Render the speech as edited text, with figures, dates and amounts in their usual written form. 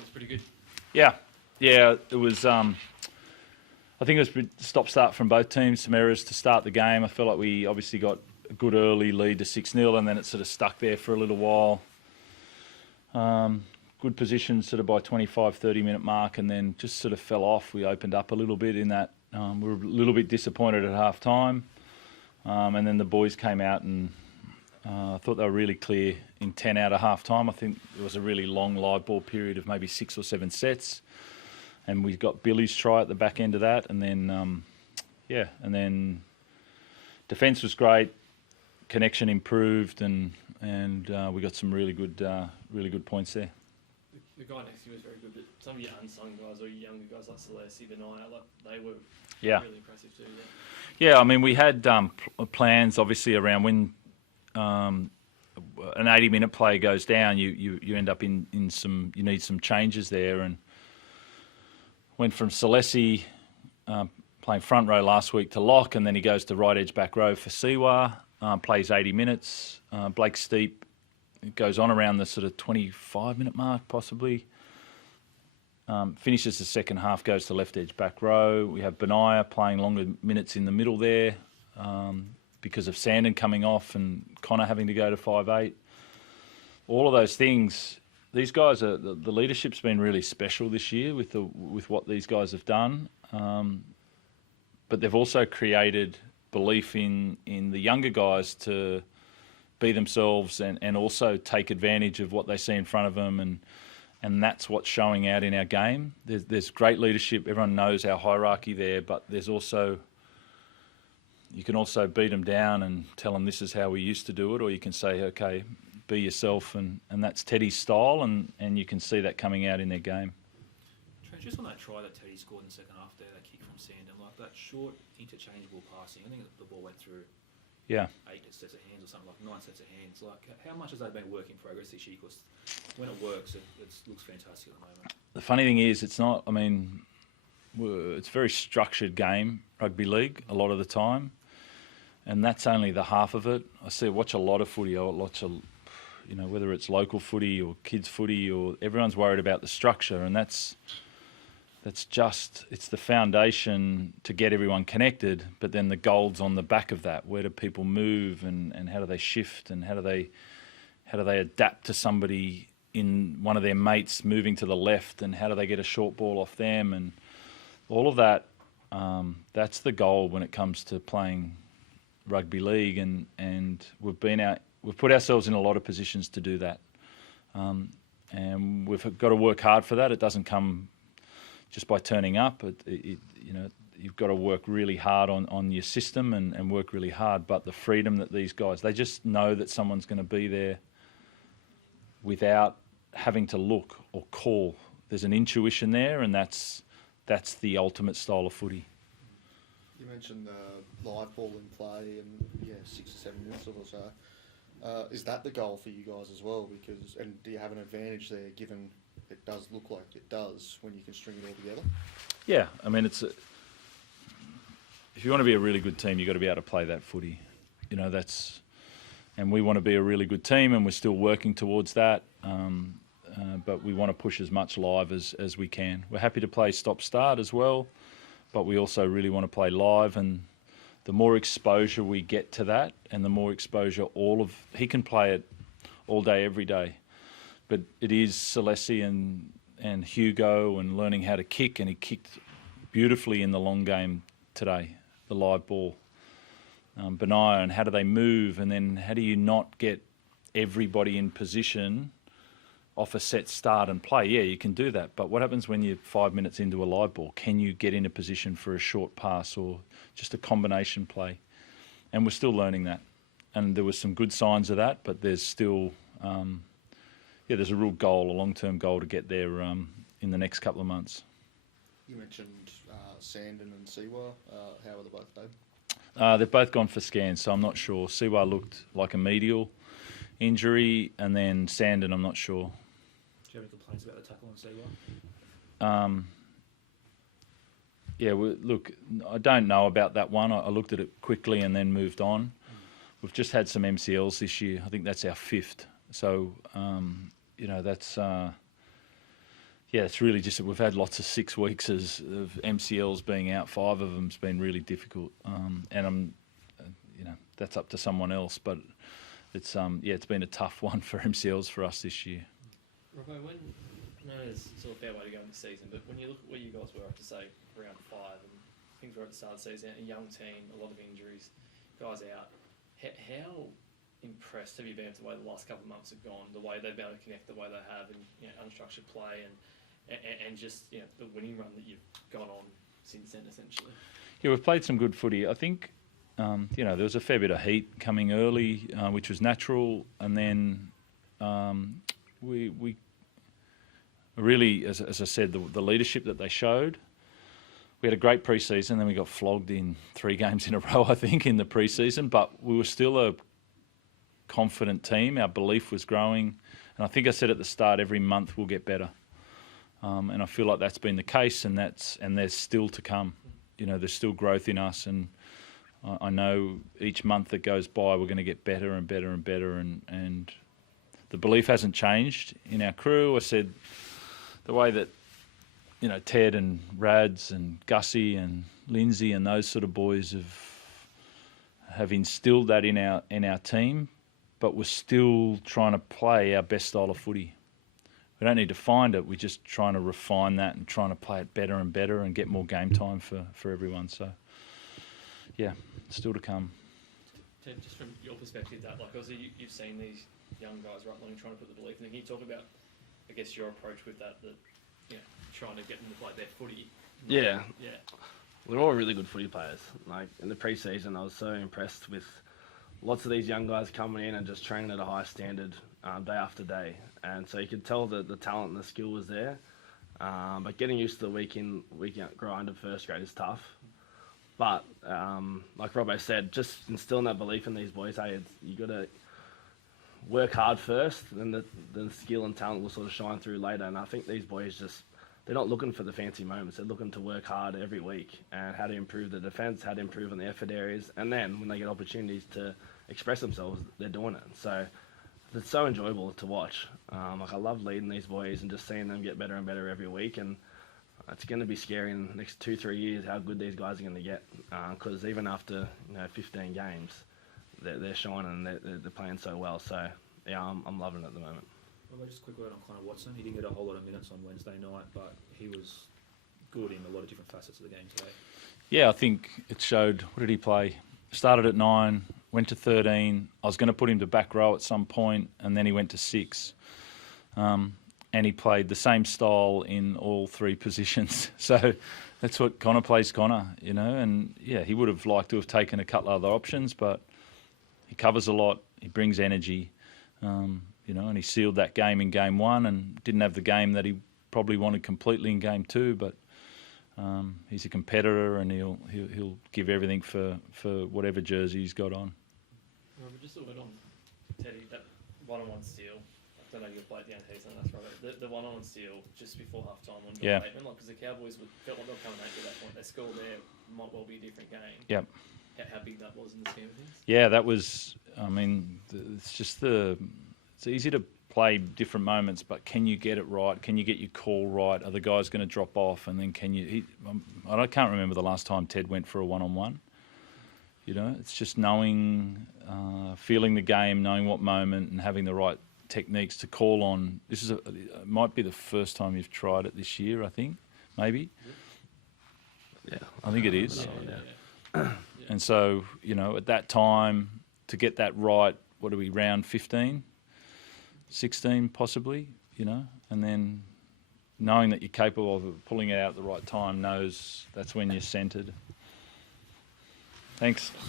was pretty good. Yeah, it was. I think it was stop-start from both teams. Some errors to start the game. I feel like we obviously got a good early lead to 6-0, and then it sort of stuck there for a little while. Good position sort of by 25, 30-minute mark, and then just sort of fell off. We opened up a little bit in that. We were a little bit disappointed at half-time. And then the boys came out and I thought they were really clear in 10 out of half-time. I think it was a really long live ball period of maybe 6 or 7 sets. And we got Billy's try at the back end of that. And then, defence was great. Connection improved and we got some really good points there. The guy next to you was very good, but some of your unsung guys or younger guys like Celeste, Benaya, they were really impressive too. Yeah, I mean, we had plans obviously around when an 80-minute play goes down, you end up in some, you need some changes there, and went from Celeste playing front row last week to lock, and then he goes to right edge back row for Siwa, plays 80 minutes. Blake Steep goes on around the sort of 25-minute mark possibly. Finishes the second half, goes to left edge back row. We have Benaya playing longer minutes in the middle there because of Sandon coming off and Connor having to go to 5'8". All of those things, these guys are the leadership's been really special this year with what these guys have done, but they've also created belief in the younger guys to be themselves and also take advantage of what they see in front of them, and that's what's showing out in our game. There's great leadership. Everyone knows our hierarchy there, but there's also, you can also beat them down and tell them this is how we used to do it, or you can say, okay, be yourself, and that's Teddy's style, and you can see that coming out in their game. Trent, just on that try that Teddy scored in the second half there, that kick from Sandon, like that short interchangeable passing, I think the ball went through 8 sets of hands or something, like 9 sets of hands. Like, how much has that been work in progress this year? Because when it works, it looks fantastic at the moment. The funny thing is, it's not, I mean, it's a very structured game, rugby league, a lot of the time, and that's only the half of it. Watch a lot of footy, whether it's local footy or kids footy, or everyone's worried about the structure, and it's the foundation to get everyone connected, but then the gold's on the back of that. Where do people move, and how do they shift, and how do they adapt to somebody in one of their mates moving to the left, and how do they get a short ball off them, and all of that. That's the goal when it comes to playing rugby league, and we've put ourselves in a lot of positions to do that, and we've got to work hard for that. It doesn't come just by turning up. You've got to work really hard on your system and work really hard. But the freedom that these guys, they just know that someone's going to be there without having to look or call. There's an intuition there, and that's the ultimate style of footy. You mentioned live ball in play and 6 or 7 minutes or so. Is that the goal for you guys as well? And do you have an advantage there, given it does look like it does when you can string it all together? Yeah, I mean, if you want to be a really good team, you've got to be able to play that footy. And we want to be a really good team, and we're still working towards that. But we want to push as much live as we can. We're happy to play stop-start as well, but we also really want to play live, and the more exposure we get to that, and the more exposure he can play it all day, every day. But it is Celeste and Hugo and learning how to kick, and he kicked beautifully in the long game today, the live ball. Benaya, and how do they move, and then how do you not get everybody in position off a set start and play? Yeah, you can do that, but what happens when you're 5 minutes into a live ball? Can you get in a position for a short pass or just a combination play? And we're still learning that, and there were some good signs of that, but there's still there's a real goal, a long-term goal to get there in the next couple of months. You mentioned Sandon and Siwa. How are they both, Dave? They've both gone for scans, so I'm not sure. Siwa looked like a medial injury, and then Sandon, I'm not sure. Do you have any complaints about the tackle on Siwa? Look, I don't know about that one. I looked at it quickly and then moved on. We've just had some MCLs this year. I think that's our 5th. So, that's Yeah, it's really just that we've had lots of 6 weeks of MCLs being out. 5 of them's been really difficult, and that's up to someone else. But it's it's been a tough one for MCLs for us this year. Robbo, I know there's sort of a fair way to go in the season, but when you look at where you guys were up to, say, round 5, and things were at the start of the season, a young team, a lot of injuries, guys out, how impressed have you been with the way the last couple of months have gone, the way they've been able to connect the way they have in unstructured play and just the winning run that you've gone on since then, essentially? Yeah, we've played some good footy. I think there was a fair bit of heat coming early, which was natural, and then we really, as I said, the leadership that they showed. We had a great pre-season, then we got flogged in 3 games in a row, I think, in the pre-season, but we were still a confident team. Our belief was growing, and I think I said at the start, every month we'll get better. And I feel like that's been the case, and there's still to come. There's still growth in us, and I know each month that goes by we're going to get better and better and better, and the belief hasn't changed in our crew. I said the way that Ted and Rads and Gussie and Lindsay and those sort of boys have instilled that in our team, but we're still trying to play our best style of footy. We don't need to find it. We're just trying to refine that and trying to play it better and better and get more game time for everyone. So, yeah, still to come. Ted, just from your perspective, obviously you've seen these young guys right along trying to put the belief in. Can you talk about, I guess, your approach with that trying to get them to play their footy? Yeah. We're all really good footy players. Like in the pre-season, I was so impressed with lots of these young guys coming in and just training at a high standard day after day. And so you could tell that the talent and the skill was there. But getting used to the week in, week out grind of first grade is tough. But like Robbo said, just instilling that belief in these boys, hey, you got to work hard first, then the skill and talent will sort of shine through later. And I think these boys they're not looking for the fancy moments. They're looking to work hard every week and how to improve the defence, how to improve on the effort areas. And then when they get opportunities to express themselves, they're doing it. So it's so enjoyable to watch. I love leading these boys and just seeing them get better and better every week. And it's going to be scary in the next 2-3 years how good these guys are going to get. Because even after 15 games, they're shining and they're playing so well. So yeah, I'm loving it at the moment. Well, just a quick word on Connor Watson. He didn't get a whole lot of minutes on Wednesday night, but he was good in a lot of different facets of the game today. Yeah, I think it showed. What did he play? Started at 9, went to 13. I was going to put him to back row at some point, and then he went to 6. And he played the same style in all 3 positions. So that's what Connor plays, and yeah, he would have liked to have taken a couple of other options, but he covers a lot. He brings energy. And he sealed that game in game 1 and didn't have the game that he probably wanted completely in game 2, but he's a competitor and he'll give everything for whatever jersey he's got on. Robert, just a bit on Teddy, that one-on-one steal. I don't know if you'll play it down here, so that's right. The one-on-one steal just before half-time on John Bateman, because the Cowboys felt like they were coming at at that point. They scored there, might well be a different game. Yep. How big that was in the scheme of things? Yeah, that was, it's easy to play different moments, but can you get it right? Can you get your call right? Are the guys going to drop off? And then I can't remember the last time Ted went for a one-on-one. It's just knowing, feeling the game, knowing what moment and having the right techniques to call on. It might be the first time you've tried it this year, I think, maybe. Yeah. I think it is. Yeah. And so, at that time, to get that right, what are we, round 15? 16 possibly, and then knowing that you're capable of pulling it out at the right time, knows that's when you're centred. Thanks.